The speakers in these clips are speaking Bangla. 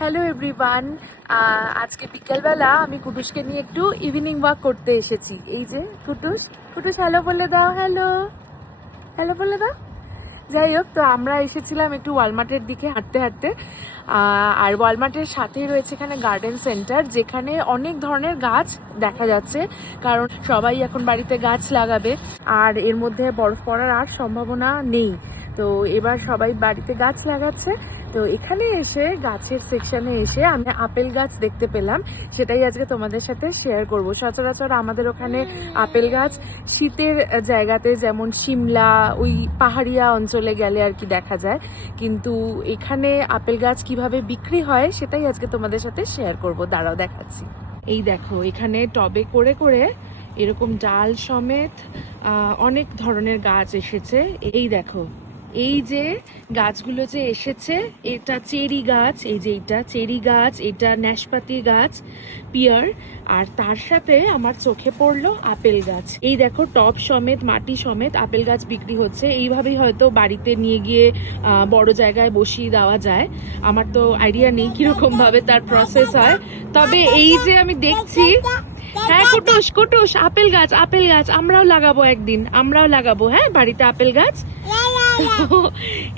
Hello everyone. আজকে বিকেলবেলা আমি কুটুসকে নিয়ে একটু ইভিনিং ওয়াক করতে এসেছি। এই যে কুটুস, কুটুস হ্যালো বলে দাও, হ্যালো হ্যালো বলে দাও। যাই হোক, তো আমরা এসেছিলাম একটু ওয়ালমার্টের দিকে হাঁটতে হাঁটতে। আর ওয়ালমার্টের সাথেই রয়েছে এখানে গার্ডেন সেন্টার, যেখানে অনেক ধরনের গাছ দেখা যাচ্ছে, কারণ সবাই এখন বাড়িতে গাছ লাগাবে আর এর মধ্যে বরফ পড়ার আর সম্ভাবনা নেই। তো এবার সবাই বাড়িতে গাছ লাগাচ্ছে। তো এখানে এসে গাছের সেকশনে এসে আমি আপেল গাছ দেখতে পেলাম, সেটাই আজকে তোমাদের সাথে শেয়ার করব। সচরাচর আমাদের ওখানে আপেল গাছ শীতের জায়গাতে, যেমন সিমলা, ওই পাহাড়িয়া অঞ্চলে গেলে আর কি দেখা যায়, কিন্তু এখানে আপেল গাছ কিভাবে বিক্রি হয় সেটাই আজকে তোমাদের সাথে শেয়ার করব। দাঁড়াও দেখাচ্ছি। এই দেখো, এখানে টবে করে করে এরকম ডাল সমেত অনেক ধরনের গাছ এসেছে। এই দেখো, এই যে গাছগুলো যে এসেছে, এটা চেরি গাছ, এই যে এটা চেরি গাছ, এটা নাশপাতি গাছ, পিয়ার, আর তার সাথে আমার চোখে পড়লো আপেল গাছ। এই দেখো, টব সমেত, মাটি সমেত আপেল গাছ বিক্রি হচ্ছে। এইভাবেই হয়তো বাড়িতে নিয়ে গিয়ে বড় জায়গায় বসিয়ে দেওয়া যায়। আমার তো আইডিয়া নেই কিরকম ভাবে তার প্রসেস হয়, তবে এই যে আমি দেখছি। হ্যাঁ কুটুস, কুটুস আপেল গাছ, আপেল গাছ আমরাও লাগাবো একদিন, আমরাও লাগাবো, হ্যাঁ বাড়িতে আপেল গাছ।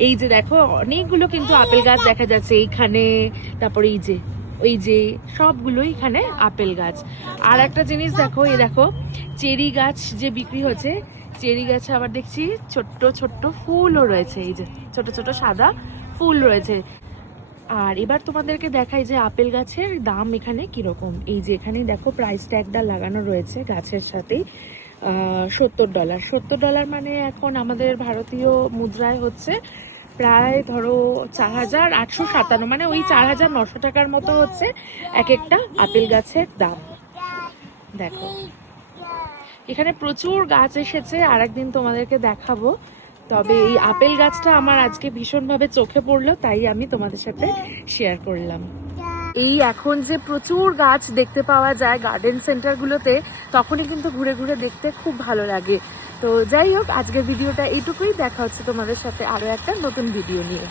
এই যে দেখো, অনেকগুলো কিন্তু আপেল গাছ দেখা যাচ্ছে এইখানে। তারপরে এই যে ওই যে সবগুলোই এখানে আপেল গাছ। আর একটা জিনিস দেখো, এই দেখো চেরি গাছ যে বিক্রি হচ্ছে, চেরি গাছে আবার দেখছি ছোট্ট ছোট্ট ফুলও রয়েছে। এই যে ছোট ছোট সাদা ফুল রয়েছে। আর এবার তোমাদেরকে দেখাই যে আপেল গাছের দাম এখানে কিরকম। এই যে এখানে দেখো প্রাইস ট্যাগটা লাগানো রয়েছে গাছের সাথেই। $70। $70 মানে এখন আমাদের ভারতীয় মুদ্রায় হচ্ছে প্রায় ধরো 4,857, মানে ওই 4,900 টাকার মতো হচ্ছে এক একটা আপেল গাছের দাম। দেখো এখানে প্রচুর গাছ এসেছে, আর একদিন তোমাদেরকে দেখাবো। তবে এই আপেল গাছটা আমার আজকে ভীষণভাবে চোখে পড়লো, তাই আমি তোমাদের সাথে শেয়ার করলাম। এই এখন যে প্রচুর গাছ দেখতে পাওয়া যায় গার্ডেন সেন্টারগুলোতে, তখনই কিন্তু ঘুরে ঘুরে দেখতে খুব ভালো লাগে। তো যাই হোক, আজকের ভিডিওটা এইটুকুই। দেখা হচ্ছে তোমাদের সাথে আরো একটা নতুন ভিডিও নিয়ে।